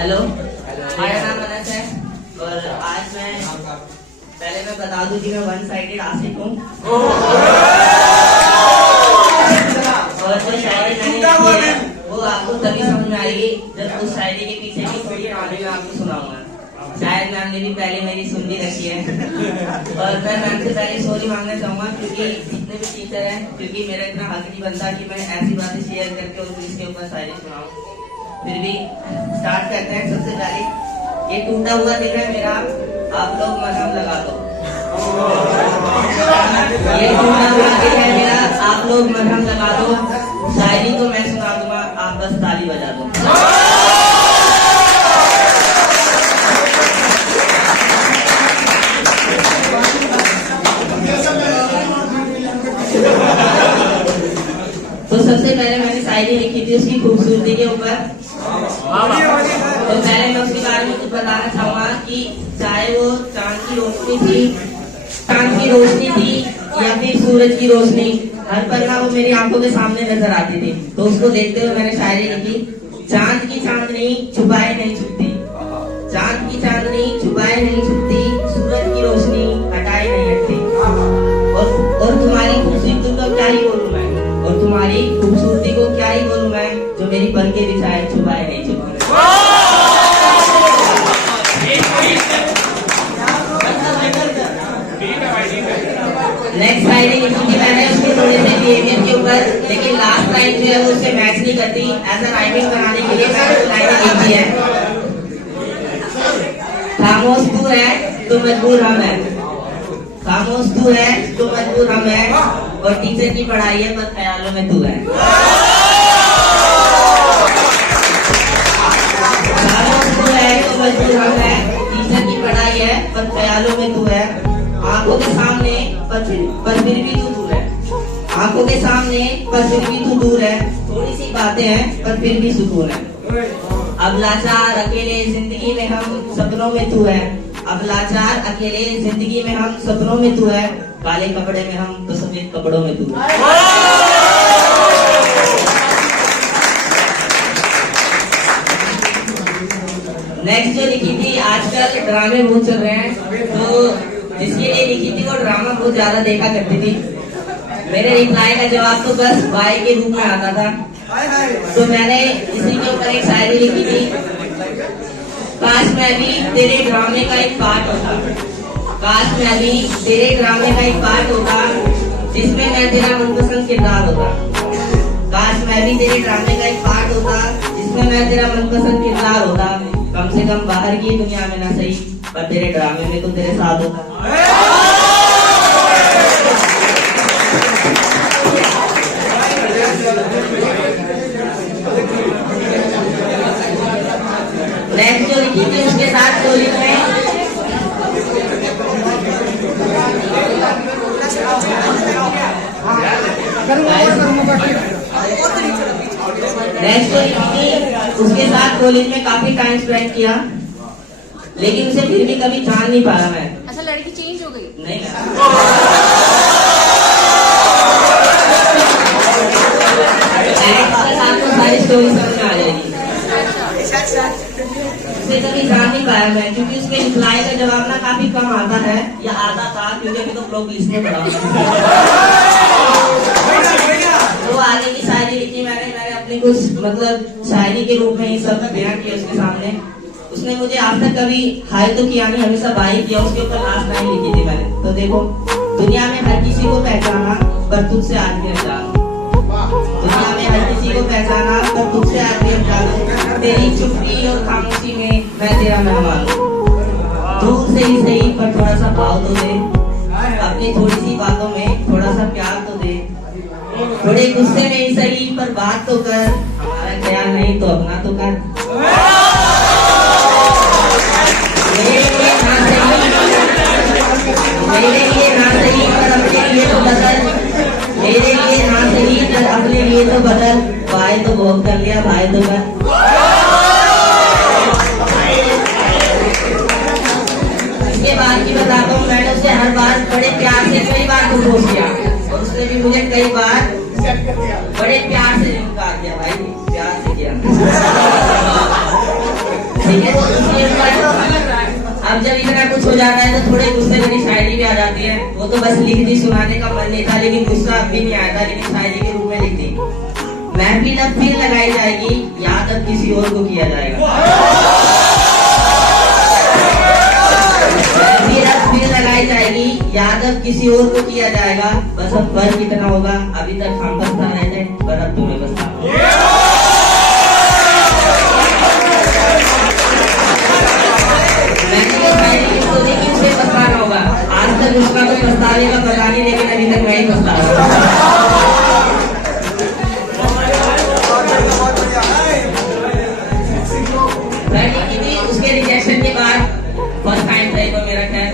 Hello, मेरा नाम अनस है और आज मैं बता दूं कि मैं वन साइडेड आशिक हूँ। और जो शायरी मैंने लिखी है वो आपको तभी समझ में आएगी जब उस शायरी के पीछे की थोड़ी कहानी मैं आपको सुनाऊंगा। शायद मैम ने भी पहले मेरी सुन भी रखी है और मैं मैम से पहले सॉरी मांगना चाहूंगा क्योंकि जितने भी टीचर हैं, क्योंकि मेरा इतना हक नहीं बनता कि मैं ऐसी बातें शेयर करके उनको इसके ऊपर शायरी सुनाऊं। फिर भी स्टार्ट करते हैं। सबसे पहले ये टूटा हुआ दिल है मेरा, आप लोग मरहम लगा दो। ये टूटा हुआ दिल है मेरा, आप लोग मरहम लगा दो। शायरी तो मैं सुना दूंगा, आप बस ताली बजा दो। तो सबसे पहले मैंने शायरी लिखी थी उसकी खूबसूरती के ऊपर। तो पहले मैं उसके बारे में कुछ बताना चाहूंगा कि चाहे वो चांद की रोशनी थी या फिर सूरज की रोशनी, हर पल ना वो मेरी आंखों के सामने नजर आती थी। तो उसको देखते हुए मैंने शायरी लिखी। चांद की चांदनी छुपाए नहीं छुपती, चांद की चांदनी छुपाए नहीं छुपती, सूरज की रोशनी हटाए नहीं हटती। और तुम्हारी खूबसूरती को क्या ही बोलूं मैं, और तुम्हारी खूबसूरती को क्या ही बोलूं मैं, जो मेरी पलके बिछाए छुपाए नहीं छुपती। नेक्स्ट शायरी लिखी थी मैंने उसके थोड़े से बिहेवियर के ऊपर, लेकिन लास्ट लाइन जो है वो उससे मैच नहीं करती। ऐसा राइमिंग बनाने के लिए मैंने वो लाइन लिखी है। खामोश तू है तो मजबूर हम है, खामोश तू है तो मजबूर हम है, और टीचर की पढ़ाई है पर ख्यालों में तू है। खामोश तू है तो मजबूर हम है, टीचर की पढ़ाई है पर ख्यालों में तू है। आंखों के सामने पर फिर भी तू दूर है, आंखों के सामने पर फिर भी तू दूर है। थोड़ी सी बातें हैं पर फिर भी सुकून है। अब लाचार अकेले जिंदगी में हम सपनों में तू है, अब लाचार अकेले जिंदगी में हम सपनों में तू है। काले कपड़े में हम तो सफेद कपड़ों में तू है। नेक्स्ट जो लिखी थी, आजकल ड्रामे बहुत चल रहे हैं, तो जिसके लिए लिखी थी वो ड्रामा बहुत ज्यादा देखा करती थी। मेरे रिप्लाई का जवाब तो बस बाय के रूप में आता था। तो मैंने इसी के ऊपर एक शायरी लिखी थी। काश मैं भी तेरे ड्रामे का एक पार्ट होता, काश मैं भी तेरे ड्रामे का एक पार्ट होता, जिसमें मैं तेरा मनपसंद किरदार होता। काश मैं भी तेरे ड्रामे का एक पार्ट होता, जिसमें मैं तेरा मनपसंद किरदार होता। कम से कम बाहर की दुनिया में ना सही, पर तेरे ड्रामे में तो तेरे साथ होता। नेक्स्ट जो लिखी थी उसके साथ जो लिखे नेक्स्ट जो लिखी थी उसके साथ कॉलेज में काफी टाइम स्पेंड किया, लेकिन उसे फिर भी कभी जान नहीं पाया मैं। अच्छा, लड़की चेंज हो गई? नहीं आपको सारी स्टोरी समझ में आ जाएगी। उसे कभी जान नहीं पाया मैं, क्योंकि उसके रिप्लाई का जवाब ना काफी कम आता है, या आता था क्योंकि अभी तो ब्लॉक लिस्ट में पड़ा। तो आगे की शायरी लिखी मैंने अपनी कुछ मतलब शायरी के रूप में ही सब बयान किया उसके सामने। उसने मुझे आज तक कभी हाय तो किया नहीं, हमेशा बाई किया। उसके ऊपर लास्ट लाइन लिखी थी मैंने। तो देखो, दुनिया में हर किसी को पहचाना पर तुझसे आज भी अनजान, दुनिया में हर किसी को पहचाना पर तुझसे आज भी अनजान। तेरी चुप्पी और खामोशी में मैं तेरा मेहमान हूँ। दूर से ही सही पर थोड़ा सा भाव तो दे, अपनी थोड़ी सी बातों में थोड़ा सा प्यार तो दे। थोड़े गुस्से में ही सही पर बात तो कर, हमारा ख्याल नहीं तो अपना तो कर। मेरे लिए ना सही पर अपने लिए तो बदल, मेरे लिए ना सही पर अपने लिए तो बदल। भाई तो बहुत कर लिया, भाई तो कर। इसके बाद की बताता हूँ, मैंने उसे हर बार बड़े प्यार से कई बार प्रपोज किया, और उसने भी मुझे कई बार बड़े प्यार से इनकार किया। भाई प्यार से किया। ठीक है। अब जब इतना कुछ हो जाता है तो थोड़े गुस्से वाली शायरी भी आ जाती है। वो तो बस लिख दी, सुनाने का मन नहीं था, लेकिन गुस्सा अब भी नहीं आया था, लेकिन शायरी के रूप में लिख दी। महफिल अब फिर लगाई जाएगी, याद अब किसी और को किया जाएगा। महफिल अब फिर लगाई जाएगी, याद अब किसी और को किया जाएगा। बस अब फर्क इतना होगा, अभी तक हम बसता रहे थे, पर अब तुम्हें बसता। आज तक उसका कोई पछतावे का पता नहीं, लेकिन अभी तक मैं ही पछता रहा हूं। उसके रिजेक्शन के बाद फर्स्ट टाइम था वो मेरा, खैर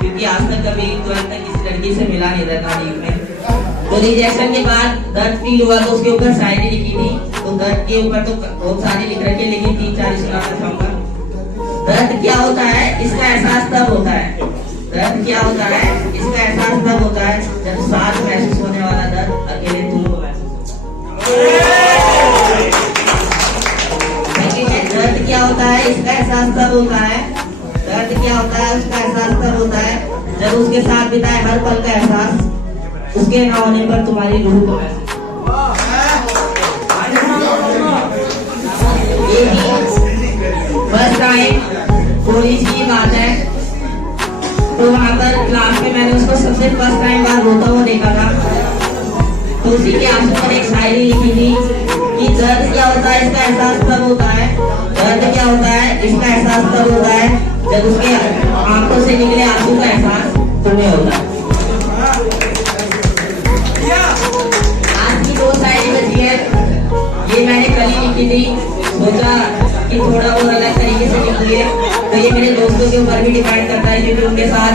क्योंकि आज तक कभी तुरंत तक किसी लड़की से मिला नहीं रहता लाइफ में। तो रिजेक्शन के बाद दर्द फील हुआ, तो उसके ऊपर शायरी लिखी थी। तो दर्द के ऊपर तो बहुत सारी लिख रखी, लेकिन 3-4 सुनाना चाहूंगा। दर्द क्या होता है, इसका एहसास तब होता है। दर्द क्या होता है, इसका एहसास तब होता है जब साथ महसूस होने वाला दर्द अकेले तुमको महसूस होता है। दर्द क्या होता है, इसका एहसास तब होता है। दर्द क्या होता है, उसका एहसास तब होता है जब उसके साथ बिताए हर पल का एहसास उसके ना होने पर तुम्हारी रूह को महसूस। फर्स्ट टाइम कॉलेज की बात है, तो वहाँ पर क्लास में मैंने उसको सबसे फर्स्ट टाइम बार रोता हुआ देखा था। तो उसी के आंसू पर एक शायरी लिखी थी कि दर्द क्या होता है, इसका एहसास तब होता है। दर्द क्या होता है, इसका एहसास तब होता है जब उसके आंखों से निकले आंसू का एहसास तुम्हें होता है। आज की 2 शायरी बची है, ये मैंने कल ही लिखी थी। सोचा कि थोड़ा और अलग तरीके से लिखिए, तो ये मेरे दोस्तों के ऊपर भी डिपेंड करता है, क्योंकि उनके साथ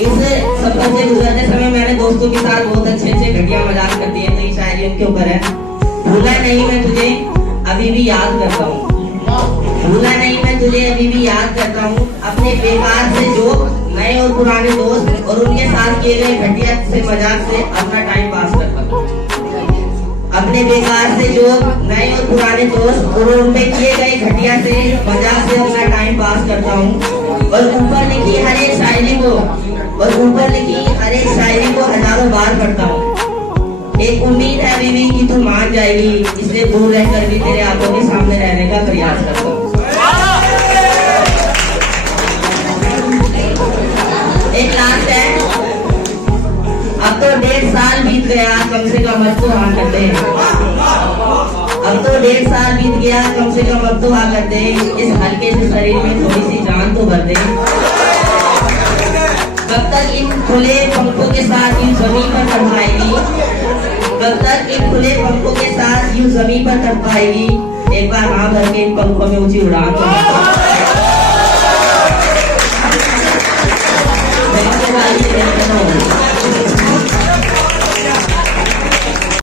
इस सफर से गुजरते समय मैंने दोस्तों के साथ बहुत अच्छे घटिया मजाक कर दिए। तो ये शायरी उनके ऊपर है। भूला नहीं मैं तुझे अभी भी याद करता हूँ। भूला नहीं मैं तुझे अभी भी याद करता हूँ। अपने बेकार से जो नए और पुराने दोस्त और उनके साथ किए गए घटिया से मजाक से अपना टाइम पास करता हूँ। अपने बेकार से जो नए और पुराने दोस्त और उनपे किए गए घटिया से मजाक से अपना टाइम पास करता हूँ। और ऊपर लिखी हर एक शायरी को हजारों बार पढ़ता हूँ। एक उम्मीद है अभी भी कि तू मान जाएगी, इसलिए दूर रहकर भी तेरे आंखों के सामने रहने का प्रयास करता हूँ। एक लास्ट है। अब तो 1.5 साल बीत गया, कम से कम अब तो हाँ करते हैं। अब तो 1.5 साल बीत गया, कम से कम अब तो हाँ करते हैं। इस हल्के से शरीर में थोड़ी सी जान तो भर दे। कब तक इन खुले पंखों के साथ यूं जमीन पर तड़पाएगी? कब तक इन खुले पंखों के साथ यूं जमीन पर तड़पाएगी? एक बार हाँ भर के इन पंखों में ऊंची उड़ान